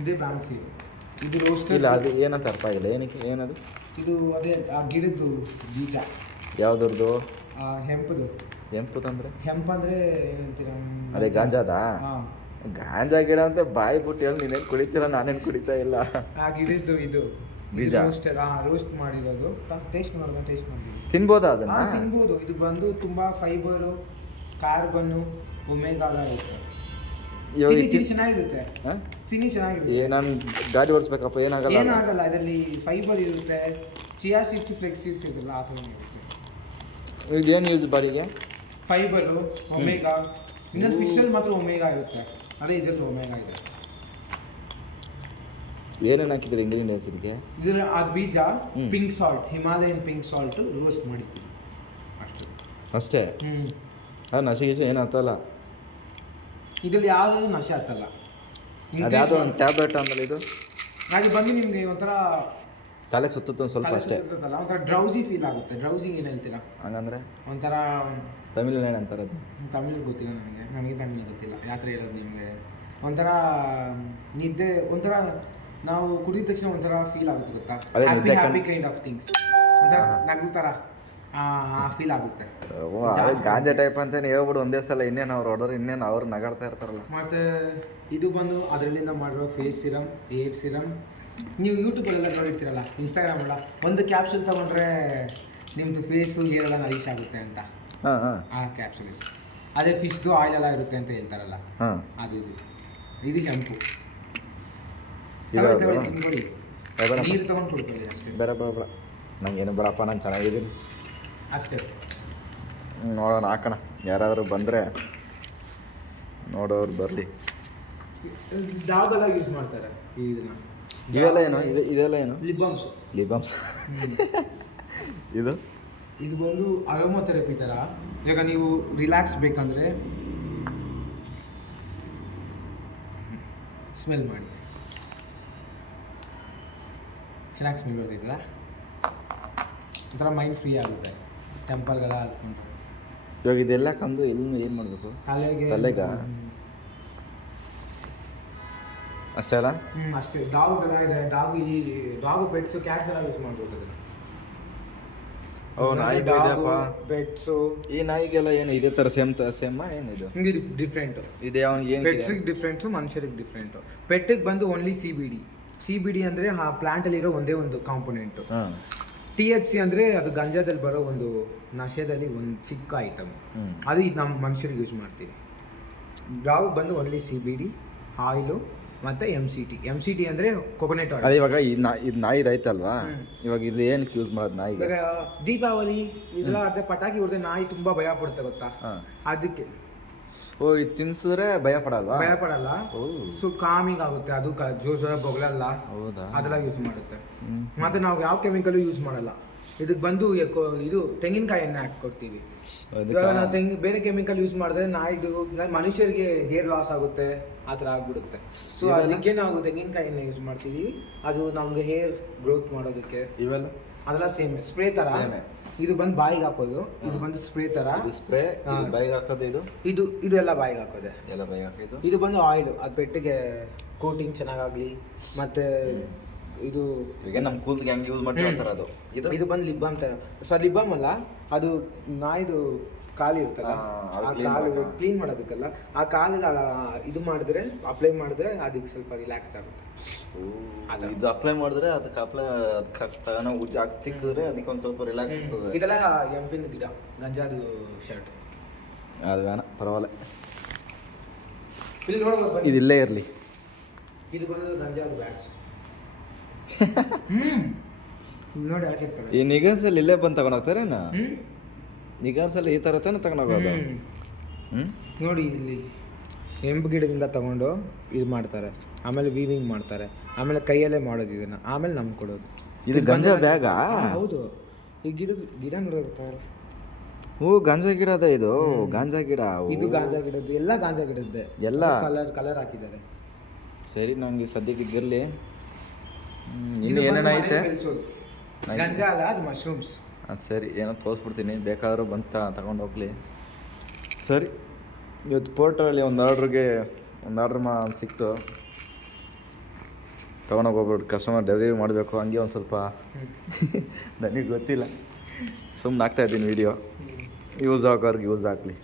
ಇದೇ bank seed. ಇದು roasted. ಇಲ್ಲ ಅದು ಏನಂತ ಅರ್ಥ ಆಗಿಲ್ಲ, ಏನಕ್ಕೆ ಏನದು? ಇದು ಅದೇ ಆ ಗಿಡದ್ದು ಬೀಜ. ಯಾವುದ್ರದ್ದು? ಹೆಂಪದು. ಹೆಂಪುದಂದ್ರೆ? ಹೆಂಪ್ ಅಂದರೆ ಏನು ಹೇಳ್ತೀರಾ? ಅದೇ ಗಾಂಜಾದಾ? ಹಾಂ, ಗಾಂಜಾ ಗಿಡ ಅಂತ ಬಾಯಿ ಬಿಟ್ಟು ಹೇಳಿ ನೀನೇನು ಕುಡಿತೀರ, ನಾನೇನು ಕುಡಿತಾ ಇಲ್ಲ. ಆ ಗಿಡದ್ದು ಇದು ಬೀಜ ರೋಸ್ಟೆಡ್. ರೋಸ್ಟ್ ಮಾಡಿರೋದು. ಟೇಸ್ಟ್ ಮಾಡೋದು, ಟೇಸ್ಟ್ ಮಾಡಿ ತಿನ್ಬೋದಾ ಅದನ್ನ? ತಿನ್ಬೋದು. ಇದು ಬಂದು ತುಂಬ ಫೈಬರು, ಕಾರ್ಬನ್ನು, ಒಮೆಗಾ ಎಲ್ಲ ಇರುತ್ತೆ. ತಿನ್ನಿ ಚೆನ್ನಾಗಿರುತ್ತೆ. ತಿನ್ನಿ ಚೆನ್ನಾಗಿರುತ್ತೆ. ನಾನು ಗಾಡಿ ಓಡಿಸ್ಬೇಕಪ್ಪ, ಏನಾಗಲ್ಲ? ಏನಾಗಲ್ಲ. ಇದರಲ್ಲಿ ಫೈಬರ್ ಇರುತ್ತೆ, ಚಿಯಾ ಸೀಡ್ಸ್, ಫ್ಲೆಕ್ಸ್ ಸೀಡ್ಸ್ ಇರಲ್ಲ, ಆ ಥರ ಇರುತ್ತೆ. ಇದೇನು ಯೂಸ್ ಬಾಡಿಗೆ? Fibre, omega. ಇನ್ನೊಂದು ಫಿಶಲ್ಲಿ ಮಾತ್ರ ಒಮೆಗಾ ಇರುತ್ತೆ, ಅದೇ ಇದರಲ್ಲಿ ಒಮೆಗಾ ಇದೆ. ಏನೇನು ಹಾಕಿದ್ರೆ ಇಂಗ್ರೀಡಿಯೆಂಟ್ಸ್ ಇದಕ್ಕೆ? ಇದರಲ್ಲಿ ಅದು ಬೀಜ, pink salt, Himalayan pink salt roast ಮಾಡಿ ಅಷ್ಟೇ. ಅದು ನಶೆ ಗಿಶೆ ಏನು ಹತ್ತಲ್ಲ ಇದರಲ್ಲಿ ಯಾವುದಾದ್ರು ನಶೆ ಹತ್ತಲ್ಲ. ಅದ್ಯಾವುದೋ ಒಂದು ಟ್ಯಾಬ್ಲೆಟ್ ಆಮೇಲೆ ಇದು ಅದು ಬಂದು ನಿಮಗೆ ಒಂಥರ ತಲೆ ಸುತ್ತುತ್ತೆ ಒಂದು ಸ್ವಲ್ಪ ಅಷ್ಟೇ. ಒಂಥರ ಡ್ರೌಸಿ ಫೀಲ್ ಆಗುತ್ತೆ. ಡ್ರೌಸಿ ಏನು ಹೇಳ್ತೀರಾ? ಹಂಗಂದ್ರೆ ಒಂಥರ ತಮಿಳಲ್ಲಿ ಏನು ಅಂತಾರೆ? ತಮಿಳು ಗೊತ್ತಿಲ್ಲ ನನಗೆ ತಮಿಳು ಗೊತ್ತಿಲ್ಲ. ಯಾವ ಥರ ಹೇಳೋದು ನಿಮಗೆ? ಒಂಥರ ನಿದ್ದೆ, ಒಂಥರ ನಾವು ಕುಡಿದ ತಕ್ಷಣ ಒಂಥರ ಫೀಲ್ ಆಗುತ್ತೆ, ಗೊತ್ತಾ? ಹ್ಯಾಪಿ ಕೈಂಡ್ ಆಫ್ ಥಿಂಗ್ಸ್, ಒಂಥರ ನಗು ಥರ ಫೀಲ್ ಆಗುತ್ತೆ. ಗಾಂಜಾ ಟೈಪ್ ಅಂತಲೇ ಹೇಳ್ಬಿಡು ಒಂದೇ ಸಲ. ಇನ್ನೇನು ಅವ್ರು ಹೊಡೋರು, ಇನ್ನೇನು ಅವ್ರು ನಗಾಡ್ತಾ ಇರ್ತಾರಲ್ಲ. ಮತ್ತು ಇದು ಬಂದು ಅದರಲ್ಲಿಂದ ಮಾಡಿರೋ ಫೇಸ್ ಸಿರಮ್, ಏರ್ ಸಿರಮ್. ನೀವು ಯೂಟ್ಯೂಬಲ್ಲೆಲ್ಲ ನೋಡಿರ್ತೀರಲ್ಲ, ಇನ್ಸ್ಟಾಗ್ರಾಮೆಲ್ಲ, ಒಂದು ಕ್ಯಾಪ್ಸೂಲ್ ತೊಗೊಂಡ್ರೆ ನಿಮ್ಮದು ಫೇಸು ಹೇರ್ ಎಲ್ಲ ನರೀಶ್ ಆಗುತ್ತೆ ಅಂತ. ಆ ಕ್ಯಾಪ್ಸೂಲ್ ಇದು. ಅದೇ ಫಿಶ್ದು ಆಯಿಲ್ ಎಲ್ಲ ಇರುತ್ತೆ ಅಂತ ಹೇಳ್ತಾರಲ್ಲ, ಅದು ಇದು ಕೆಂಪು. ತಿನ್ಕೊಳ್ಳಿ, ನೀರು ತೊಗೊಂಡು ಕುಡ್ಕೊಳ್ಳಿ ಅಷ್ಟೇ. ಬೇರೆ ಬೇಡ, ನಂಗೇನು ಬೇಡಪ್ಪ, ನಾನು ಚೆನ್ನಾಗಿದ್ದೀನಿ ಅಷ್ಟೇ. ನೋಡೋಣ, ಹಾಕೋಣ. ಯಾರಾದರೂ ಬಂದರೆ ನೋಡೋರು ಬರಲಿ. ಡಾಗೆಲ್ಲ ಯೂಸ್ ಮಾಡ್ತಾರೆ ಇದನ್ನ. ಇವೆಲ್ಲ ಏನು? ಇದೆಲ್ಲ ಏನು? ಲಿಬಾಮ್ಸ್. ಇದು ಇದು ಬಂದು ಅರೋಮಾ ಥೆರಪಿ ಥರ. ಇವಾಗ ನೀವು ರಿಲ್ಯಾಕ್ಸ್ ಬೇಕಂದರೆ ಸ್ಮೆಲ್ ಮಾಡಿ, ಚೆನ್ನಾಗಿ ಸ್ಮೆಲ್ ಬರ್ತಿದ್ದಲ್ಲ, ಒಂಥರ ಮೈಂಡ್ ಫ್ರೀ ಆಗುತ್ತೆ. ಟೆಂಪಲ್ಗೆಲ್ಲ ಹಾಕ್ಕೊಂಡು ಇವಾಗ ಇದೆಲ್ಲ ಕಂದು ಎಲ್ಲಿ ಏನು ಮಾಡಬೇಕು? ತಲೆಗ ಅಷ್ಟೇ ಅಲ್ಲ? ಅಷ್ಟೇ. ಡಾಗ್ದೆಲ್ಲ ಇದೆ. ಡಾಗು ಪೆಟ್ಸು, ಕ್ಯಾಟ್ಸ್ ಎಲ್ಲ ಯೂಸ್ ಮಾಡ್ಬೋದು ಅದನ್ನು. ನಾಯಿ ಪೆಟ್ಸು. ಈ ನಾಯಿಗೆಲ್ಲ ಏನು ಇದೇ ಥರ ಸೇಮ್ ಏನಿದು? ಇದು ಡಿಫ್ರೆಂಟು. ಇದೆ ಏನು? ಪೆಟ್ಸಿಗೆ ಡಿಫ್ರೆಂಟು, ಮನುಷ್ಯರಿಗೆ ಡಿಫ್ರೆಂಟು. ಪೆಟ್ಟಿಗೆ ಬಂದು ಓನ್ಲಿ ಸಿ ಬಿ ಡಿ ಅಂದರೆ ಆ ಪ್ಲಾಂಟಲ್ಲಿರೋ ಒಂದೇ ಒಂದು ಕಾಂಪೊನೆಂಟು. THC ಅಂದರೆ ಅದು ಗಂಜಾದಲ್ಲಿ ಬರೋ ಒಂದು ನಶೆದಲ್ಲಿ ಒಂದು ಚಿಕ್ಕ ಐಟಮ್. ಅದು ಇದು ನಮ್ಮ ಮನುಷ್ಯರಿಗೆ ಯೂಸ್ ಮಾಡ್ತೀವಿ. ಡಾಗ್ ಬಂದು ಓನ್ಲಿ CBD, ಆಯಿಲು ಮತ್ತು MCT ಅಂದರೆ ಕೊಕೊನೆಟ್ ಆಯಿಲ್. ಅದು ಇವಾಗ ಇದು ನಾಯಿ ರೈತಲ್ವಾ, ಇವಾಗ ಇದು ಏನಕ್ಕೆ ಯೂಸ್ ಮಾಡೋದು ನಾಯಿ? ಇವಾಗ ದೀಪಾವಳಿ ಇದೆಲ್ಲ ಅದೇ ಪಟಾಕಿ ಹೊಡೆದ್ರೆ ನಾಯಿ ತುಂಬ ಭಯ ಪಡುತ್ತೆ, ಗೊತ್ತಾ? ಅದಕ್ಕೆ. ಇದು ತಿನ್ಸಿದ್ರೆ ಭಯ ಪಡಲ್ಲ. ಸ್ವಲ್ಪ ಕಾಮಿಂಗ್ ಆಗುತ್ತೆ. ಅದು ಜೋರ ಬೊಗಳಲ್ಲ. ಹೌದಾ? ಅದೆಲ್ಲ ಯೂಸ್ ಮಾಡುತ್ತೆ. ಮತ್ತೆ ನಾವು ಯಾವ ಕೆಮಿಕಲ್ ಯೂಸ್ ಮಾಡಲ್ಲ. ಇದಕ್ಕೆ ಬಂದು ಇದು ತೆಂಗಿನಕಾಯಿ ಎಣ್ಣೆ ಹಾಕ್ಕೊಡ್ತೀವಿ. ಇವಾಗ ನಾವು ಬೇರೆ ಕೆಮಿಕಲ್ ಯೂಸ್ ಮಾಡಿದ್ರೆ ನಾಯಿದು ಮನುಷ್ಯರಿಗೆ ಹೇರ್ ಲಾಸ್ ಆಗುತ್ತೆ, ಆ ಥರ ಆಗ್ಬಿಡುತ್ತೆ. ಸೊ ಅದಕ್ಕೆ ನಾವು ತೆಂಗಿನಕಾಯಿ ಎಣ್ಣೆ ಯೂಸ್ ಮಾಡ್ತೀವಿ. ಅದು ನಮ್ಗೆ ಹೇರ್ ಗ್ರೋತ್ ಮಾಡೋದಕ್ಕೆ. ಇವೆಲ್ಲ ಅದೆಲ್ಲ ಸೇಮ್ ಸ್ಪ್ರೇ ತರ. ಇದು ಬಂದು ಬಾಯಿಗೆ ಹಾಕೋದು, ಇದು ಬಂದು ಸ್ಪ್ರೇ ತರ. ಸ್ಪ್ರೇ ಬಾಯಿಗೆ ಹಾಕೋದು. ಇದು ಎಲ್ಲ ಬಾಯಿಗೆ ಹಾಕೋದೆ. ಎಲ್ಲ ಬಾಯಿಗೆ ಹಾಕೋದು. ಇದು ಬಂದು ಆಯಿಲ್, ಅದು ಪೆಟ್ಟಿಗೆ ಕೋಟಿಂಗ್ ಚೆನ್ನಾಗಾಗಲಿ. ಮತ್ತೆ ಇದು ಈಗ ನಮ್ಮ ಕೂದಲಿಗೆ ಹೆಂಗೆ ಯೂಸ್ ಮಾಡ್ತಾರೆ ಅದು. ಇದು ಬಂದು ಲಿಬ್ಬಾಮ್ ತರ. ಲಿಬ್ಬಾಮ್ ಅಲ್ಲ, ಅದು ನಾಯಿದು ಕಾಲು ಇರ್ತಲ್ಲ, ಆ ಕಾಲಿಗೆ ಕ್ಲೀನ್ ಮಾಡೋದಕ್ಕೆಲ್ಲ. ಆ ಕಾಲಿಗೆ ಇದು ಮಾಡಿದ್ರೆ, ಅಪ್ಲೈ ಮಾಡಿದ್ರೆ ಅದಕ್ಕೆ ಸ್ವಲ್ಪ ರಿಲ್ಯಾಕ್ಸ್ ಆಗುತ್ತೆ. ಇದು ಅಪ್ಲೈ ಮಾಡಿದ್ರೆ ಅದಕ್ಕೆ ತಗೊಂಡು ಉಜ್ಜಿ ತಿಕ್ಕಿದ್ರೆ ಅದಕ್ಕೆ ಒಂದು ಸ್ವಲ್ಪ ರಿಲ್ಯಾಕ್ಸ್ ಆಗ್ತದೆ. ಇದೆಲ್ಲ ಎಂಪಿನ ಗಿಡ, ಗಂಜಾದು ಶರ್ಟ್. ಅದು ಬೇಡ, ಪರವಾಗಿಲ್ಲ. ಇಲ್ಲಿ ನೋಡ್ಬೋದು, ಇದು ಇಲ್ಲೇ ಇರಲಿ. ಇದು ಬರೋದು ಗಂಜಾದು ಬ್ಯಾಟ್ಸ್. ನೋಡಿ ಹಾಕಿರ್ತಾರೆ. ಈ ನಿಗಾಸಲ್ಲಿ ಇಲ್ಲೇ ಬಂದು ತಗೊಂಡೋಗ್ತಾರೇನ? ನಿಗಾಸಲ್ಲಿ ಈ ಥರ ತಾನೆ ತಗೊಂಡೋಗೋದು. ನೋಡಿ ಇಲ್ಲಿ ಎಂಬು ಗಿಡದಿಂದ ತಗೊಂಡು ಇದು ಮಾಡ್ತಾರೆ, ಆಮೇಲೆ ವೀವಿಂಗ್ ಮಾಡ್ತಾರೆ, ಆಮೇಲೆ ಕೈಯಲ್ಲೇ ಮಾಡೋದು ಇದನ್ನ, ಆಮೇಲೆ ನಮ್ಗೆ ಕೊಡೋದು. ಇದು ಗಂಜಾ ಬ್ಯಾಗ? ಹೌದು. ಈ ಗಿಡ ನೋಡೋಗುತ್ತಲ್ಲ. ಗಾಂಜಾ ಗಿಡ ಅದ ಇದು? ಗಾಂಜಾ ಗಿಡ ಇದು ಗಾಂಜಾ ಗಿಡದ್ದು, ಎಲ್ಲ ಗಾಂಜಾ ಗಿಡದ್ದೇ. ಎಲ್ಲ ಕಲರ್ ಹಾಕಿದ್ದಾರೆ. ಸರಿ, ನಂಗೆ ಸದ್ಯಕ್ಕೆ ಇದಿರಲಿ. ಇನ್ನು ಏನೇನೈತೆ? ಗಂಜಾ ಅಲ್ಲ, ಅದು ಮಶ್ರೂಮ್ಸ್. ಸರಿ, ಏನೋ ತೋರಿಸ್ಬಿಡ್ತೀನಿ, ಬೇಕಾದರೂ ಬಂತ ತಗೊಂಡು ಹೋಗ್ಲಿ. ಸರಿ, ಇವತ್ತು ಪೋರ್ಟಲ್ಲಿ ಒಂದು ಆರ್ಡ್ರ್ ಸಿಕ್ತು. ತೊಗೊಂಡೋಗ್ಬಿಟ್ಟು ಕಸ್ಟಮರ್ ಡೆಲಿವರಿ ಮಾಡಬೇಕು ಹಂಗೆ ಒಂದು ಸ್ವಲ್ಪ ನನಗೆ ಗೊತ್ತಿಲ್ಲ ಸುಮ್ಮನೆ ಆಗ್ತಾಯಿದ್ದೀನಿ ವೀಡಿಯೋ ಯೂಸ್ ಆಗೋರ್ಗೆ ಯೂಸ್ ಆಗಲಿ.